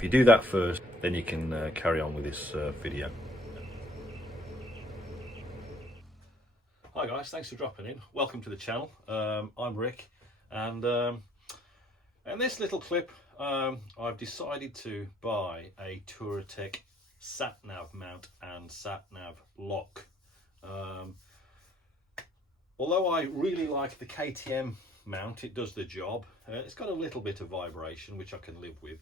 If you do that first, then you can carry on with this video. Hi guys, thanks for dropping in. Welcome to the channel. I'm Rick, and in this little clip I've decided to buy a Touratech sat-nav mount and sat-nav lock. Although I really like the KTM mount, it does the job. It's got a little bit of vibration, which I can live with.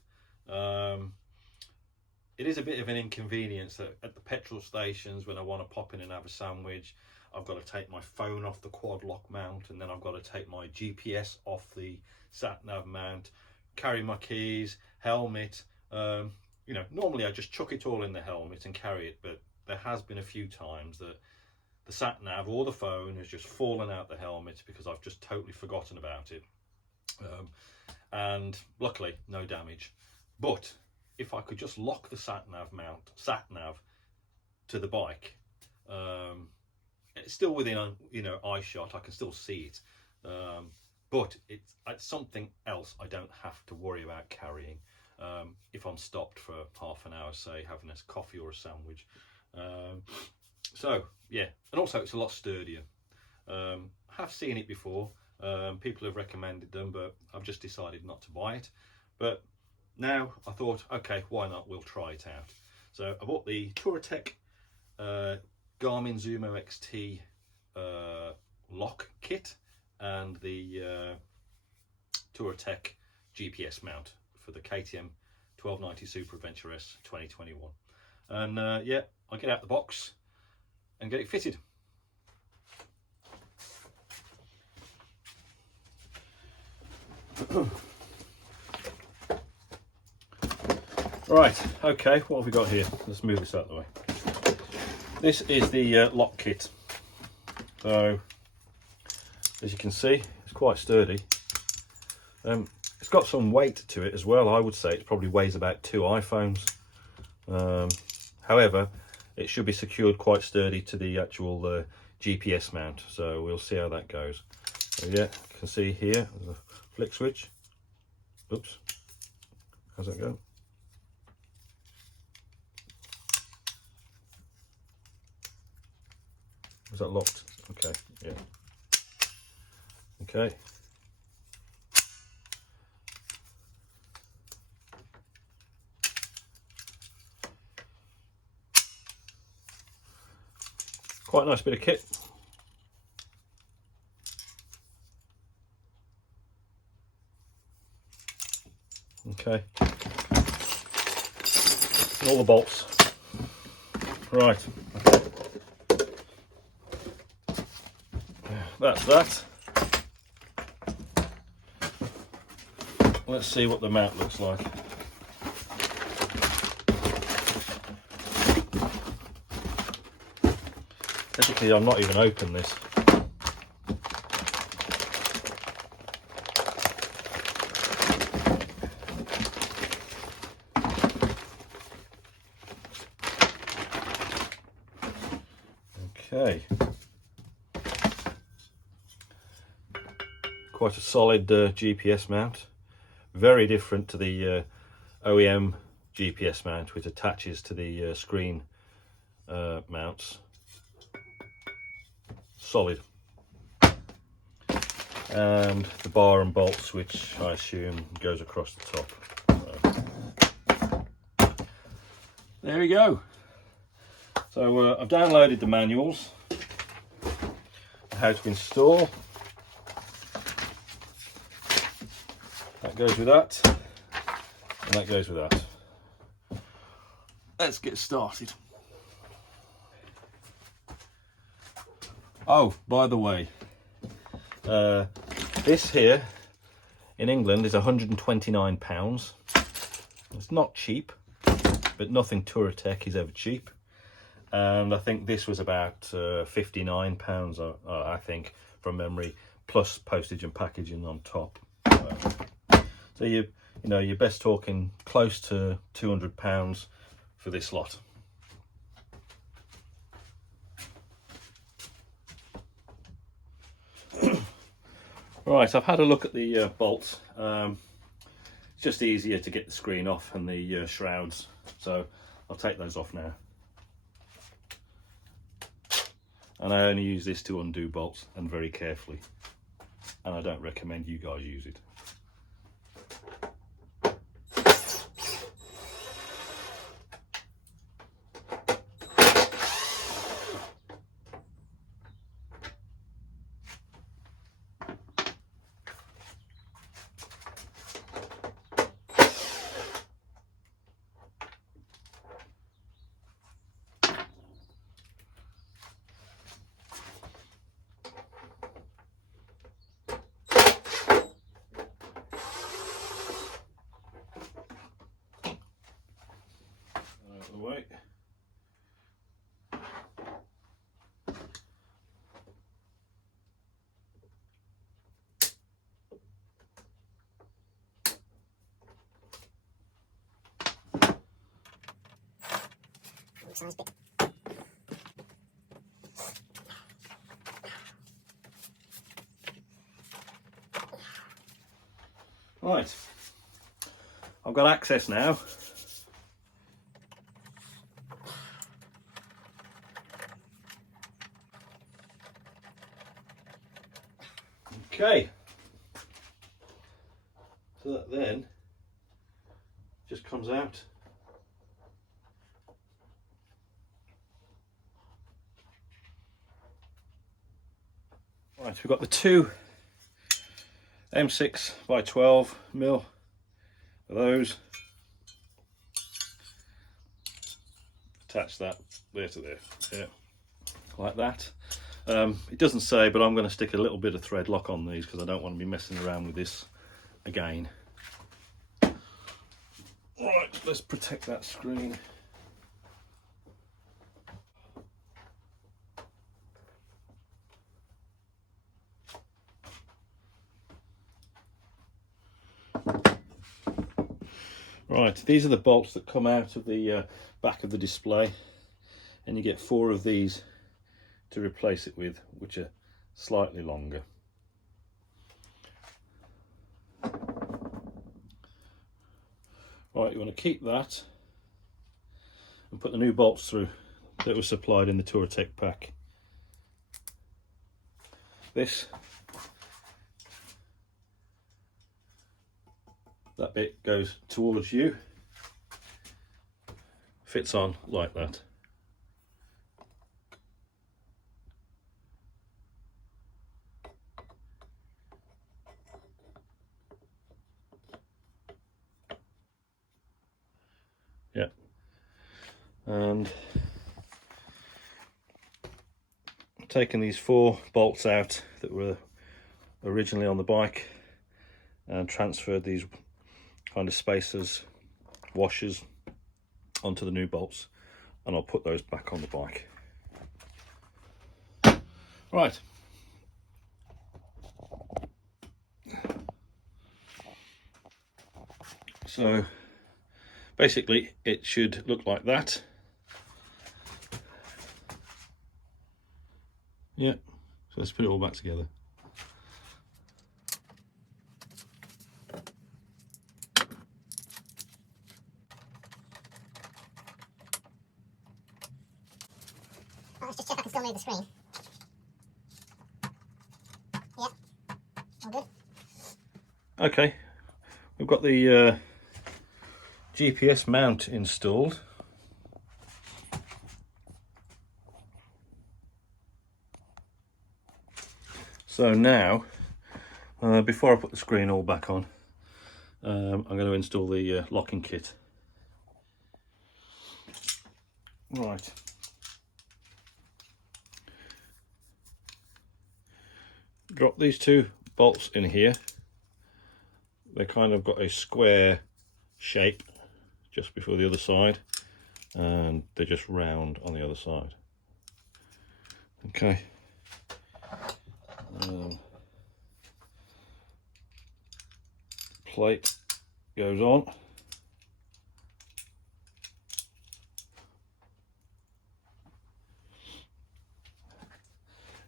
It is a bit of an inconvenience that at the petrol stations, when I want to pop in and have a sandwich, I've got to take my phone off the quad lock mount, and then I've got to take my GPS off the sat-nav mount, carry my keys, helmet. You know, normally I just chuck it all in the helmet and carry it, but there has been a few times that the sat-nav or the phone has just fallen out the helmet because I've just totally forgotten about it. And luckily, no damage. But if I could just lock the sat-nav to the bike, it's still within eye shot. I can still see it, but it's something else I don't have to worry about carrying if I'm stopped for half an hour, say having a coffee or a sandwich. So yeah, and also it's a lot sturdier. I have seen it before. People have recommended them, but I've just decided not to buy it. But now I thought, okay, why not? We'll try it out. So I bought the Touratech Garmin Zumo XT lock kit and the Touratech GPS mount for the KTM 1290 Super Adventure S 2021. And yeah, I'll get out the box and get it fitted. Right, okay, what have we got here? Let's move this out of the way. This is the lock kit. So, as you can see, it's quite sturdy. It's got some weight to it as well. I would say it probably weighs about 2 iPhones. However, it should be secured quite sturdy to the actual GPS mount. So we'll see how that goes. So yeah, you can see here, there's a flick switch. Oops, how's that go? Is that locked? Okay, yeah. Okay. Quite a nice bit of kit. Okay. All the bolts. Right. Okay. That's that. Let's see what the mount looks like. Basically, I'm not even open this. Okay. Quite a solid GPS mount. Very different to the OEM GPS mount, which attaches to the screen mounts. Solid. And the bar and bolts, which I assume goes across the top. So, there we go. So I've downloaded the manuals, how to install. That goes with that, and that goes with that. Let's get started. Oh, by the way, this here in England is £129. It's not cheap, but nothing Touratech is ever cheap. And I think this was about £59, I think, from memory, plus postage and packaging on top. So you're best talking close to £200 for this lot. Right, I've had a look at the bolts. It's just easier to get the screen off and the shrouds, so I'll take those off now. And I only use this to undo bolts, and very carefully, and I don't recommend you guys use it. Way. Sounds big. Right, I've got access now. Okay, so that then just comes out. Right, we've got the two M6 by 12 mil of those. Attach that there to there, yeah, like that. It doesn't say, but I'm going to stick a little bit of thread lock on these because I don't want to be messing around with this again. Right, let's protect that screen. Right, these are the bolts that come out of the back of the display, and you get 4 of these to replace it with, which are slightly longer. Right, you want to keep that and put the new bolts through that were supplied in the Touratech pack. That bit goes towards you, fits on like that. Yeah, and taking these 4 bolts out that were originally on the bike and transferred these kind of spacers, washers onto the new bolts, and I'll put those back on the bike. Right, so basically it should look like that. Yeah, so let's put it all back together. Let's just check I can still move the screen. Yep, all good. Okay, we've got the GPS mount installed. So now, before I put the screen all back on, I'm going to install the locking kit. Right. Drop these 2 bolts in here. They kind of got a square shape just before the other side, and they're just round on the other side. Okay. Plate goes on.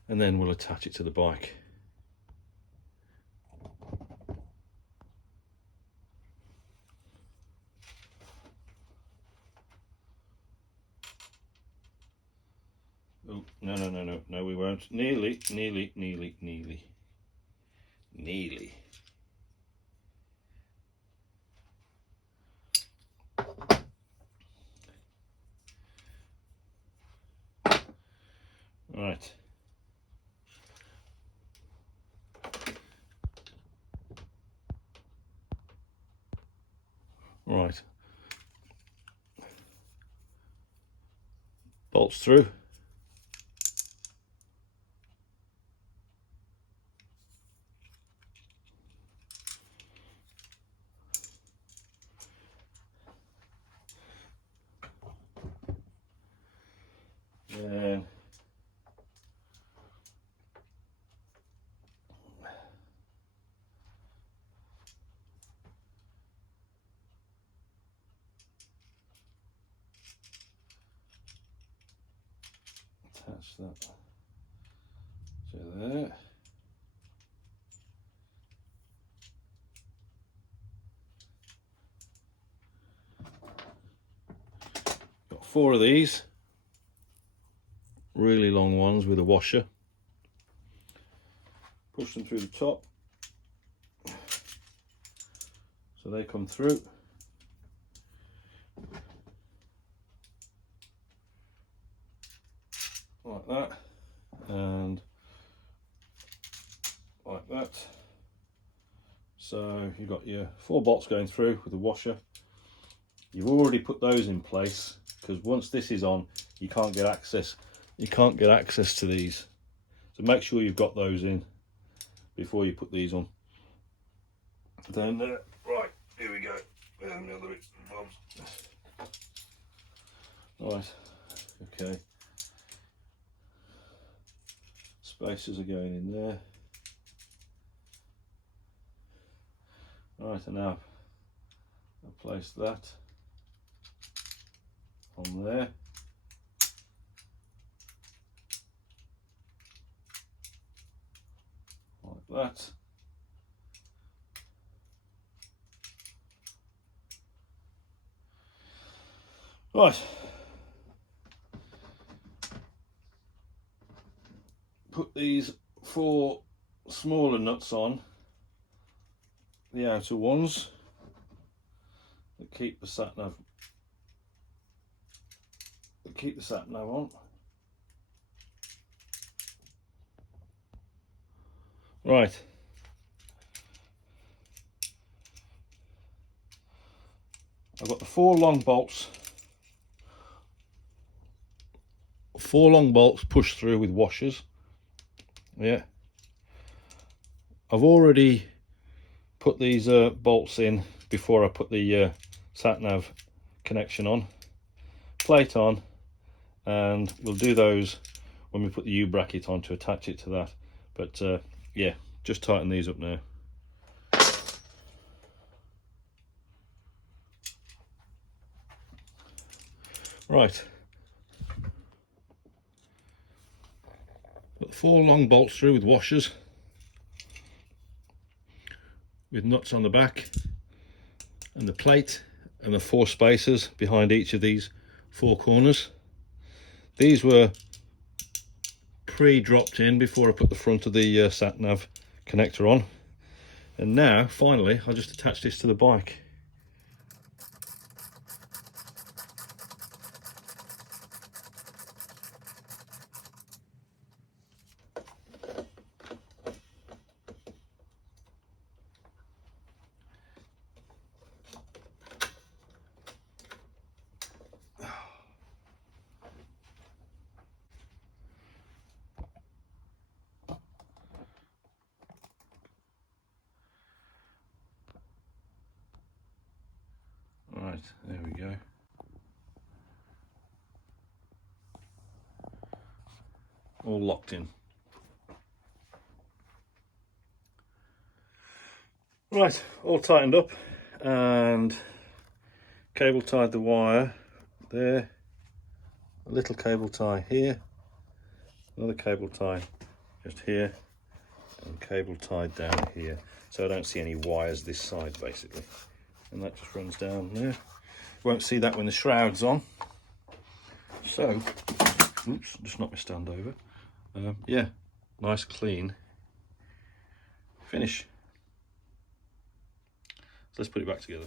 And then we'll attach it to the bike. Oh, no, we won't. Nearly. Right. Right. Bolts through. Then attach that to there. Got 4 of these really long ones with a washer. Push them through the top so they come through. Like that, and like that. So you've got your 4 bolts going through with the washer. You've already put those in place, because once this is on, you can't get access. You can't get access to these. So make sure you've got those in before you put these on. Then right, here we go. Another bits and bobs. Right, okay. Spacers are going in there. Right, and now I'll place that on there. Like that. Right. Put these 4 smaller nuts on, the outer ones that keep the sat nav on. Right. I've got the 4 long bolts. 4 long bolts pushed through with washers. Yeah. I've already put these bolts in before I put the sat nav connection on. Plate on, and we'll do those when we put the U bracket on to attach it to that. But yeah, just tighten these up now. Right. Got 4 long bolts through with washers, with nuts on the back, and the plate and the 4 spacers behind each of these 4 corners. These were pre-dropped in before I put the front of the sat nav connector on, and now finally I'll just attach this to the bike. Right, there we go. All locked in. Right, all tightened up, and cable tied the wire there, a little cable tie here, another cable tie just here, and cable tied down here, so I don't see any wires this side basically, and that just runs down there. Won't see that when the shroud's on. So oops, just knocked my stand over. Yeah, nice clean finish. So let's put it back together.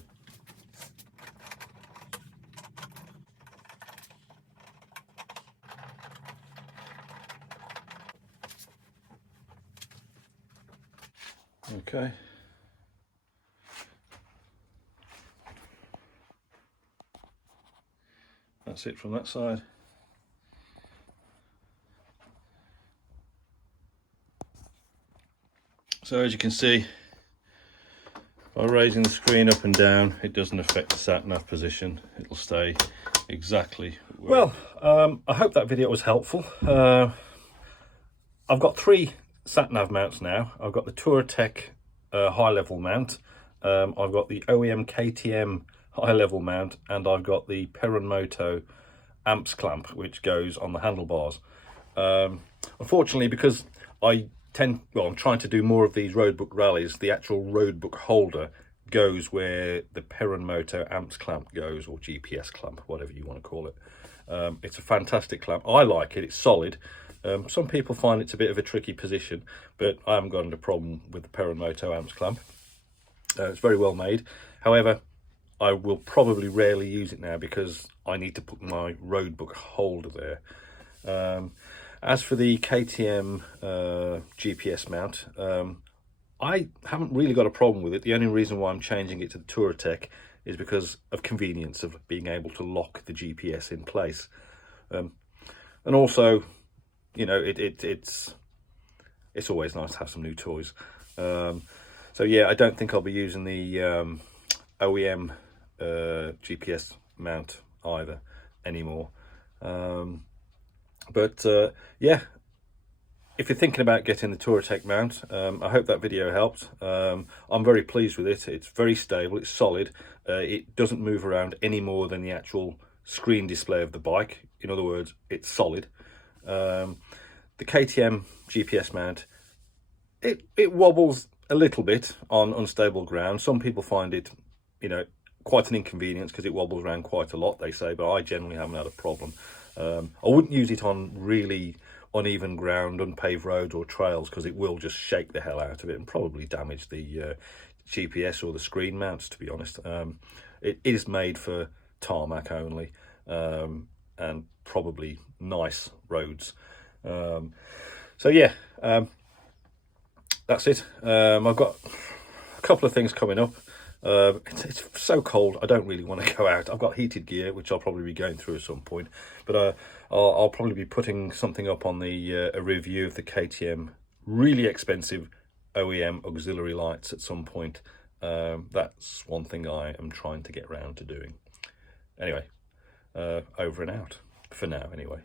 Okay. That's it from that side. So as you can see, by raising the screen up and down, it doesn't affect the sat-nav position. It'll stay exactly where. Well, I hope that video was helpful. I've got 3 sat-nav mounts now. I've got the Touratech high-level mount, I've got the OEM KTM high-level mount, and I've got the Moto amps clamp, which goes on the handlebars. Unfortunately, because I'm trying to do more of these roadbook rallies, the actual roadbook holder goes where the Moto amps clamp goes, or GPS clamp, whatever you want to call it. It's a fantastic clamp. I like it. It's solid. Some people find it's a bit of a tricky position, but I haven't got a problem with the Moto amps clamp. It's very well made. However, I will probably rarely use it now because I need to put my roadbook holder there. As for the KTM GPS mount, I haven't really got a problem with it. The only reason why I'm changing it to the Touratech is because of convenience of being able to lock the GPS in place. And also, you know, it's always nice to have some new toys. So yeah, I don't think I'll be using the OEM GPS mount either anymore. But yeah, if you're thinking about getting the Touratech mount, I hope that video helped. I'm very pleased with it. It's very stable, it's solid. It doesn't move around any more than the actual screen display of the bike. In other words, it's solid. The KTM GPS mount, it wobbles a little bit on unstable ground. Some people find it, you know, quite an inconvenience because it wobbles around quite a lot, they say, but I generally haven't had a problem. I wouldn't use it on really uneven ground, unpaved roads or trails, because it will just shake the hell out of it and probably damage the GPS or the screen mounts, to be honest. It is made for tarmac only, and probably nice roads. So yeah, that's it. I've got a couple of things coming up. It's so cold, I don't really want to go out. I've got heated gear, which I'll probably be going through at some point, but I'll probably be putting something up on the a review of the KTM really expensive OEM auxiliary lights at some point. That's one thing I am trying to get round to doing. Anyway, over and out for now anyway.